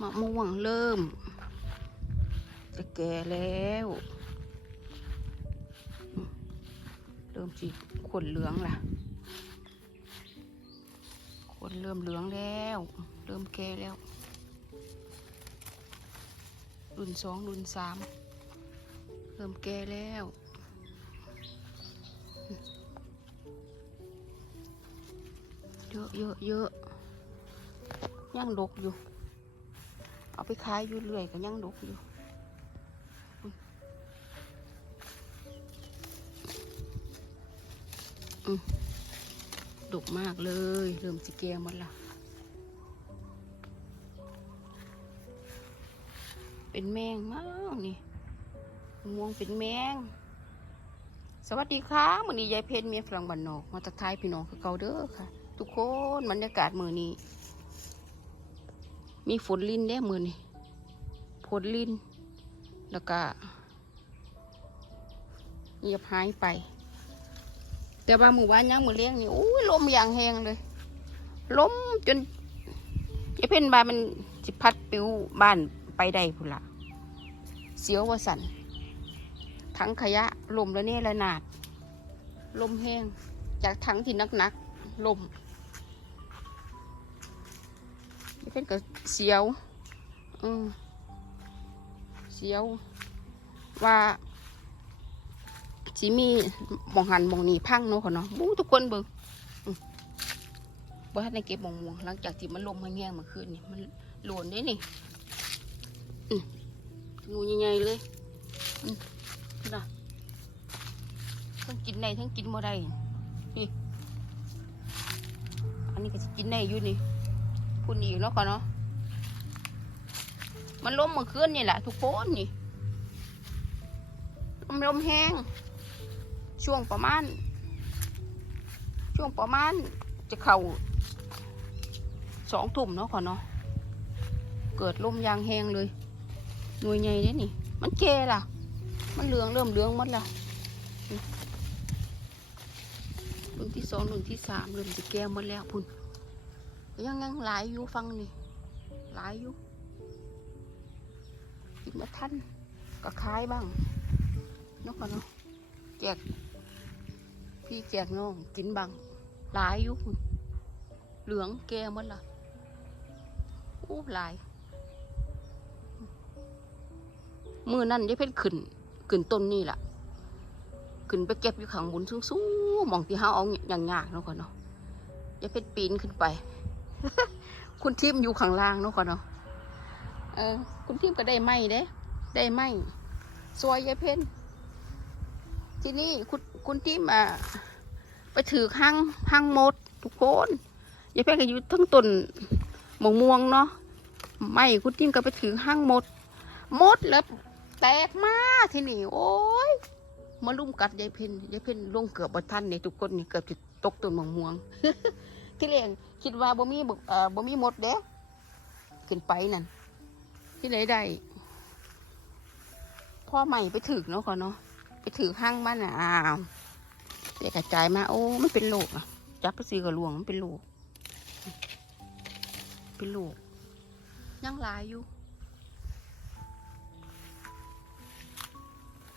มะม่วงเริ่ม จะแก่แล้ว เริ่มจีขนเหลืองล่ะขนเริ่มเหลืองแล้ว เริ่มแก่แล้ว รุ่นสองรุ่นสามเริ่มแก่แล้วเยอะเยอะเยอะย่างดกอยู่ เอาไปขายอยู่เรื่อยก็ย่างดกอยู่ดกมากเลย เริ่มสิแก่หมดละเป็นแมงมากนี่ม่วงเป็นแมง สวัสดีค่ะมือนี้ยายเพนเมียฝรั่งบ้านนอก มาทักทายพี่น้องคือเก่าเด้อค่ะ ทุกคนบรรยากาศมือนี้ มีฝนลินเด้มือนี้ฝนลินแล้วก็เงียบหายไป แต่ว่ามือวานยังมือเลี้ยงนี่อุ้ยลมอย่างแหงเลยลมจนยายเพนบานมันจิพัดปิวบ้านไปได้พุ่นละเสียววสันถังขยะลมแล้วเนี่ยระนาดลมแห้งจากถังที่นักๆลม เป็นก็เสียวอืมเสียว ว่าสิมีมองหันมองนีพังเนาะค่ะเนาะบู้ทุกคนเบิ่งบ่ทันได้เก็บมองม่วงหลังจากที่มันลมแห้งๆเมื่อคืนนี่มันหลนได้นี่งูใหญ่ๆเลยนะทั้งกินได้ทั้งกินบ่ได้นี่อันนี้ก็จะกินได้อยู่นี่ คุณอีกเนาะค่ะเนาะ มันล้มเมื่อคืนนี่แหละทุกคนนี่ลมลมแห้ง ช่วงประมาณ ช่วงประมาณจะเข่าสองทุ่มเนาะค่ะเนาะ เกิดลมยางแห้งเลย หน่วยใหญ่เนี่ยนี่ มันแก่ล่ะ มันเหลืองเริ่มเหลืองหมดแล้วรุ่นที่สองรุ่นที่สามเริ่มจะแก่หมดแล้วพุ่น ยังยังหลายอยู่ฟังนี่หลายอยู่กินมาท่านก็ขายบ้างนกกันเนาะแจกพี่แจกน้องกินบ้างหลายอยู่เหลืองแก่หมดละโอ้หลายมือนั่นยายเพชรขึ้นขึ้นต้นนี่แหละขึ้นไปเก็บอยู่ข้างบนสูงๆมองที่เฮาเอาอย่างยากเนาะก่อนเนาะยายเพชรปีนขึ้นไป คุณทิมอยู่ข้างล่างเนาะก่อนเนาะเออ คุณทิมก็ได้ไม้เด้ได้ไม้ซอยยายเพชรที่นี่คุณคุณทิมอะไปถือห้างห้างมด ทุกคนยายเพชรก็อยู่ทั้งต้นมงม่วงเนาะไม้คุณทิมก็ไปถือห้างมดมดแล้วแตกมาที่นี่ โอ้ยมาลุ่มกัดยายเพนยายเพนลงเกือบบทันเนี่ยทุกคนนี่เกือบจะตกต้นมะม่วง ที่แรกคิดว่าบ่มีบ่เอ่อบ่มีหมดเด้ขึ้นไปนั่นที่ไหนได้พ่อใหม่ไปถึกเนาะก่อนเนาะไปถึกห้างมันอะอ้าวเด็กกระจายมาโอ้มันเป็นโรคอะจับไปซื้อกับหลวงมันเป็นโรคเป็นโรคยังหลายอยู่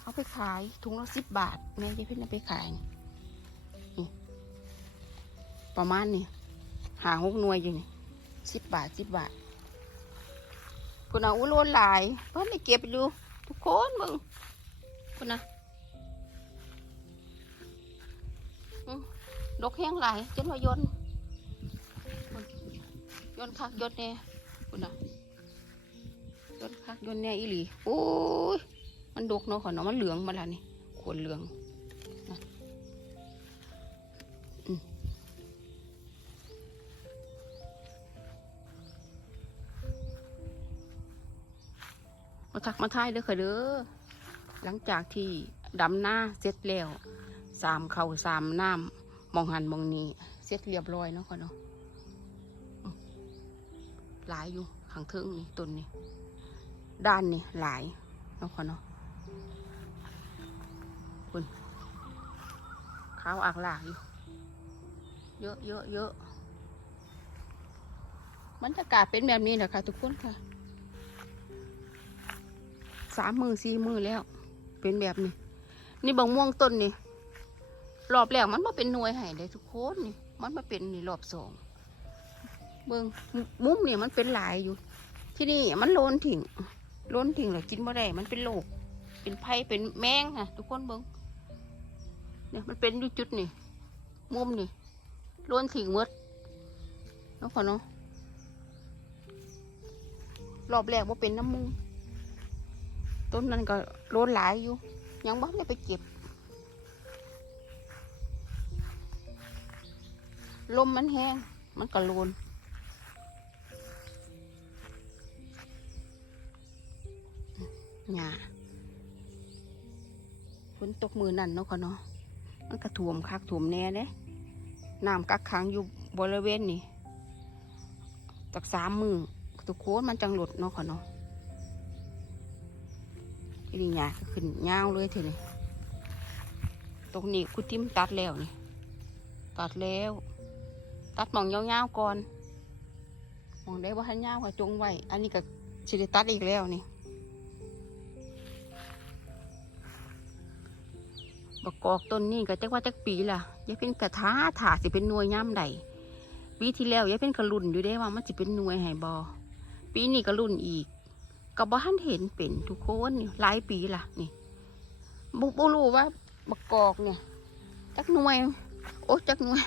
เอาไปขายถุงละสิบบาทแม่จะเพิ่นเอาไปขาย ประมาณนี่หาหกหน่วยอยู่นี่สิบบาทสิบบาทคุณเอาอุ้ล้นหลายเพิ่นได้เก็บอยู่ ทุกคนมึงคุณนะอืมดกแห้งหลายจนว่ายนยนคักยนต์แน่คุณนะยนคักยนต์แน่อีหลีโอ้ยมันดกเนาะขอเนาะมันเหลืองมาแล้วนี่ขวดเหลือง ทักมาทายเด้อค่ะเด้อหลังจากที่ดำหน้าเสร็จแล้วสามเข่าสามน้ำมองหันมองนี้เสร็จเรียบร้อยเนาะค่ะเนาะหลายอยู่ข้างเทิงนี่ต้นนี่ด้านนี่หลายเนาะค่ะเนาะคุณขาวอากหลากอยู่เยอะเยอะเยอะบรรยากาศเป็นแบบนี้แหละค่ะทุกคนค่ะ สามมือสี่มือแล้ว เป็นแบบนี้ นี่บางม่วงต้นนี่รอบแรกมันมาเป็นหน่วยให้ได้ทุกคนนี่ มันมาเป็นนี่รอบสองเบิงมุ้มนี่ยมันเป็นหลายอยู่ ที่นี่มันโลนถิ่งโลนถิ่งแล้วกินบ่ได้มันเป็นโรคเป็นไผ่เป็นแมงค่ะทุกคนเบิงเนี่ยมันเป็นอยู่จุดนี่มุมนี่โลนถิ่งมดเนาะพอเนาะรอบแรกว่าเป็นน้ำมูก ต้นนั้นก็โลนหลายอยู่ ยังบ้านได้ไปเก็บ ลมมันแห้ง มันก็โลนหญ้าฝนตกมือนั่นเนาะค่ะเนาะ มันกระถ่วมคักถ่วมแน่เด้น้ำกักขังอยู่บริเวณนี้จากสามมือตุโค้นมันจังหลดเนาะค่ะเนาะ อีนี่หญ้าขึ้นยาวเลยทีนี้ตรงนี้คุณทิมตัดแล้วนี่ ตัดแล้ว ตัดมองยาวๆก่อนมองได้ว่าให้ยาวก็จงไว้ อันนี้ก็สิไดตัดอีกแล้วนี่บกกอกต้นนี้ก็จักว่าจักปีล่ะยายเป็นกระทาถาสิเป็นหน่วยย่ำใดปีที่แล้วยายเป็นกระลุนอยู่ได้ว่ามันสิเป็นหน่วยไห้บอปีนี้ก็รุ่นอีก ก็บ่ทันเห็นเป็นทุกคนหลายปีละนี่บุบรู้ว่าบักกอกเนี่ย จักหน่วย โอ้จักหน่วย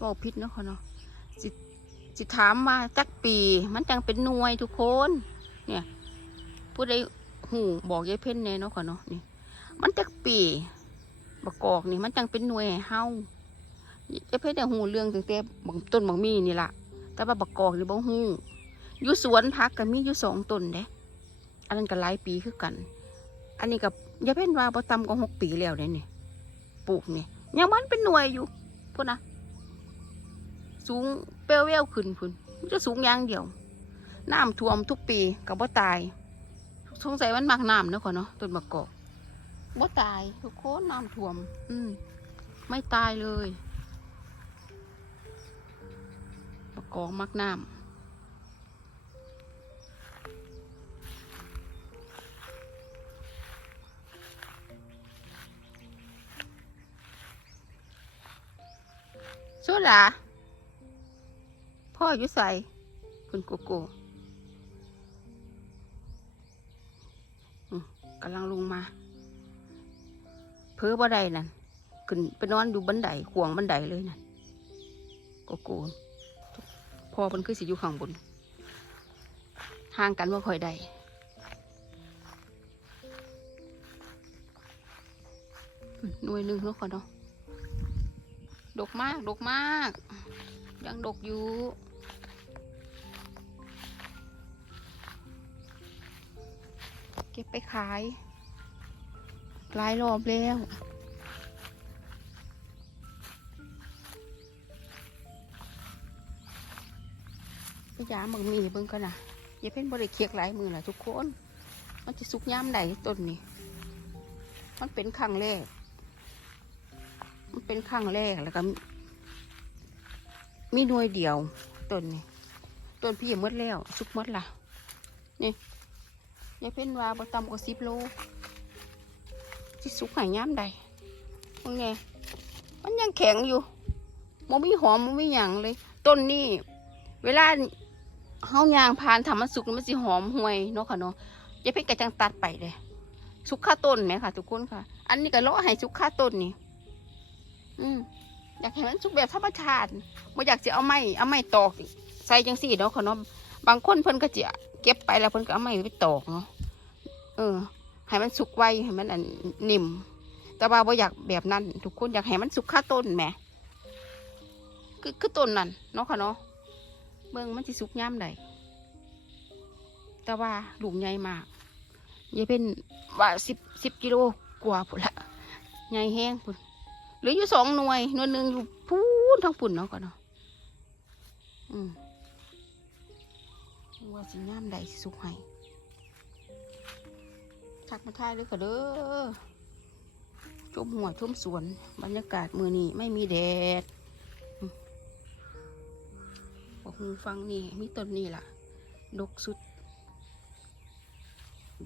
บอกผิดเนาะเขาเนาะสิสิถามมาจักปี มันจังเป็นหน่วยทุกคน เนี่ยผู้ใดหูบอกยายเพ่นแน่เนาะเขาเนาะนี่ มันจักปีบักกอกนี่มันจังเป็นหน่วยให้เฮาจะเพ่นได้หูเรื่องตั้งแต่บักต้นบักมีนี่ล่ะแต่ว่าบักกอกนี่บ่ฮู้อยู่สวนพักก็มีอยู่สองต้นเด้ อันนั้นก็หลายปีคือกัน อันนี้ก็อย่าเพิ่นว่าบ่ต่ำกว่าหกปีแล้วเด้นี่ปลูกนี่ยังมันเป็นหน่วยอยู่พุ่นนะสูงเปลวเววขึ้นพุ่นมันจะสูงอย่างเดียวน้ำท่วมทุกปีก็บ่ตายสงสัยมันมักน้ำเนาะก่อเนาะต้นบักอกบ่ตายทุกคนน้ำท่วม อืมไม่ตายเลยปะกองมักน้ำ สุดาพ่ออยู่ใส่คุณโกโก้กำลังลงมา เพ้อบ่ได้นั่นขึ้นไปนอนอยู่บันไดขวงบันไดเลยนั่นโกโก้พอมันคือสิอยู่ข้างบนห่างกันว่าค่อยได้อืมหน่วยหนึ่งแล้วก่อนเนาะ ดกมาก ดกมาก ยังดกอยู่ เก็บไปขายหลายรอบแล้วพยายามบังมีเบิ่งกันนะอย่าเพิ่นบริเคียกหลายมือนะทุกคน มันจะสุกย่ำใดต้นนี้ มันเป็นครั้งแรก เป็นครั้งแรกแล้วก็มีหน่วยเดียวต้นนี้ต้นพี่มดแล้วสุกมดละนี่ยาเพิ่นว่าบต่ำกว่าสิบโลที่สุกหายย้ำใดพวกไงมันยังแข็งอยู่มันไม่หอมมันไม่หยังเลย ต้นนี่เวลาเฮายางพานทำมันสุกมันสิหอมห่วยเนาะค่ะเนาะยาเพิ่งกระจังตัดไปเลยสุกข้าต้นไหมค่ะ ทุกคนค่ะ อันนี้ก็เลาะให้สุกข้าต้นนี่ อืมอยากให้มันสุกแบบธรรมชาติไม่อยากจะเอาไม้เอาไม้ตอกใส่จังสี่เนาะค่ะเนาะบางคนเพิ่นก็จะเก็บไปแล้วเพิ่นก็เอาไม้ไปตอกเนาะเออให้มันสุกไวให้มันอันนิ่มแต่ว่าบ่อยากแบบนั้น ทุกคนอยากให้มันสุกค่าต้นแหมคือคือต้นนั่นเนาะค่ะเนาะเบิ่งมันสิสุกย่ำใดแต่ว่าลูกใหญ่มากใหญ่เป็นว่าสิบสิบกิโลกว่าพุ่นละใหญ่แห้งพุ่น เหลืออยู่สองหน่วยหน่วยหนึ่งอยู่พูนทั้งปุ่นเนาะก่อนเนาะอืมว่าสิย่ำใดสุกให้ทักมาทายเลยก็เด้อชมหัวชมสวน บรรยากาศมือนี้ไม่มีแดดบอกหูฟังนี่มีต้นนี่ล่ะ ดกสุด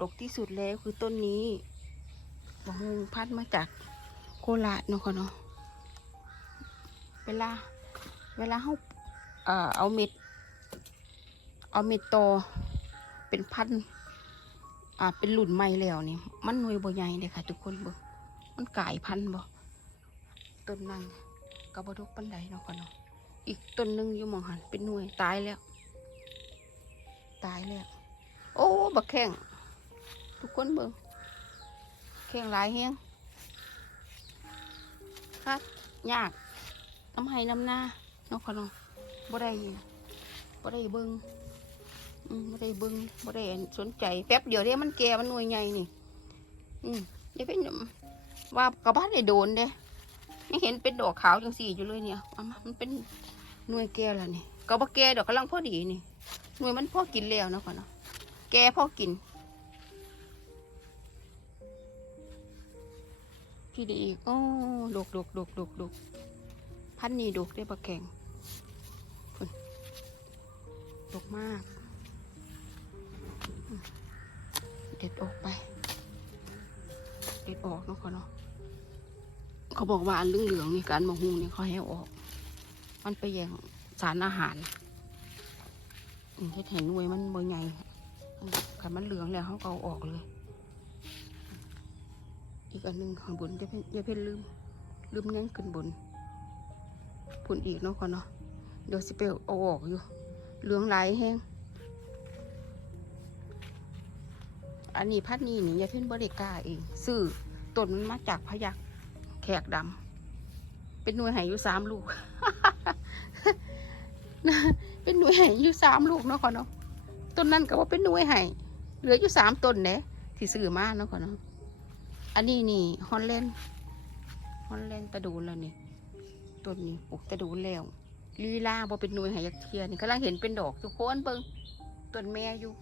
ดกที่สุดแล้วคือต้นนี้บะฮุงพัดมาจาก โคราชเนาะค่ะเนาะเวลา เวลาเขาเอ่อเอาเม็ด เอาเม็ดโตเป็นพันอ่าเป็นหลุ่นใหม่แล้วนี่ มันหน่วยบ่ใหญ่เลยค่ะ ทุกคนบ่มันกลายพันธุ์บ่ต้นนั้นกระบดกปันไดเนาะค่ะเนาะอีกต้นหนึงอยู่มองหันเป็นหน่วยตายแล้ว ตายแล้ว โอ้บักแข้งทุกคนเบิ่งแข้งหลายแฮง ครับยากน้ำไห้น้ำหน้านาะค่ะเนาะบ่ได้บ่ได้เบิ่งบ่ได้เบิ่งบ่ได้สนใจแป๊บเดียวเด้มันแก่มันหน่วยใหญ่นี่ อืมนี่เป็นว่ากระบ้านได้โดนเด้ไม่เห็นเป็นดอกขาวจังสี่อยู่เลยเนี่ยเอามามันเป็นหน่วยแก่แล้วนี่ก็บ่แก่ดอกกำลังพอดีนี่หน่วยมันพอกินแล้วเนาะค่ะเนาะแกพอกิน พี่ดีอีกโอ้ดกดกดกดกดกพันนี้ดกได้ปลาแข็งพุ่นดกมาก เด็ดออกไป เด็ดออกเนาะเขาเนาะเขาบอกว่าอันเหลืองๆนี่การมาหุงนี่เขาให้ออก มันไปแย่งสารอาหารเฮ็ดให้หน่วยมันบ่ใหญ่ขันมันเหลืองแล้วเขาก็เอาออกเลย อีกอันหนึ่งข้างบนอย่าเพิ่นอย่าเพิ่นลืม ลืมยังขึ้นบนพุ่นอีกเนาะก่อนเนาะเดี๋ยวสิไปเอาออกอยู่เหลืองหลายแห้งอันนี้พัดนี้นี่อย่าเพิ่นบริกาเองซื้อต้นมันมาจากพยักแขกดำเป็นหน่วยไหอยู่สามลูก เป็นหน่วยไหอยู่สามลูกเนาะก่อนเนาะต้นนั้นก็ว่าเป็นหน่วยไห้เหลืออยู่สามต้นเนี่ยที่ซื้อมาเนาะก่อนเนาะ อันนี้นี่ฮอนแลนฮอนแลนตะดูแล้วนี่ต้นนี้ปลูกตะดูแล้วลีลาบ่เป็นหน่วยห้ยักเทียนี่กำลังเห็นเป็นดอกทุกคนเบิ่งต้นแม่อยู่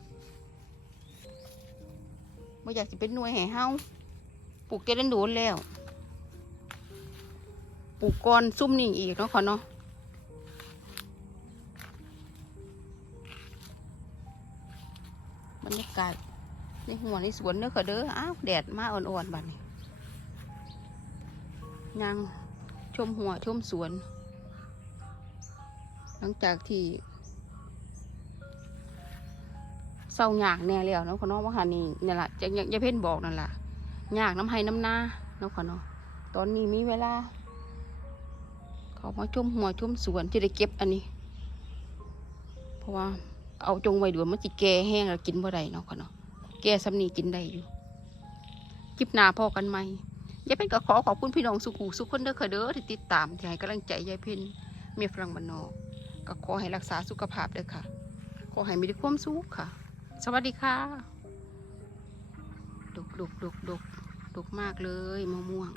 บ่อยากจะเป็นหน่วยไห้เฮาปลูกเจริญดนแล้วปลูกก้อนซุ่มนี่อีกเนาะค่ะเนาะบรรยากาศ ในหัวในสวนเด้อค่ะเด้อ อ้าวแดดมาอ่อนๆบัดนี้ยังชมหัวชมสวน หลังจากที่เศร้าหยากแน่แล้วเนาะค่ะเนาะว่าหันนี่นี่แหละจะยังยายเพ่นบอกนั่นแหละยากน้ำไห้น้ำหน้าเนาะค่ะเนาะตอนนี้มีเวลาเขามาชมหัวชมสวนจะได้เก็บอันนี้ เพราะว่าเอาจงไว้ด่วนมันจิแก่แห้งแล้วกินบ่ได้เนาะค่ะเนาะ แกสำนีกินได้อยู่คลิปหน้าพอกันไหมยายเพ็ญก็ขอขอบคุณพี่น้องสุขูสุขคนเด้อค่ะเด้อที่ติดตามที่ให้กำลังใจยายเพ็ญเมียฝรั่งบ้านนอกก็ขอให้รักษาสุขภาพเด้อค่ะ ขอให้มีความสุขค่ะ สวัสดีค่ะดุกดุกดุกดุกดุกมากเลยมะม่วง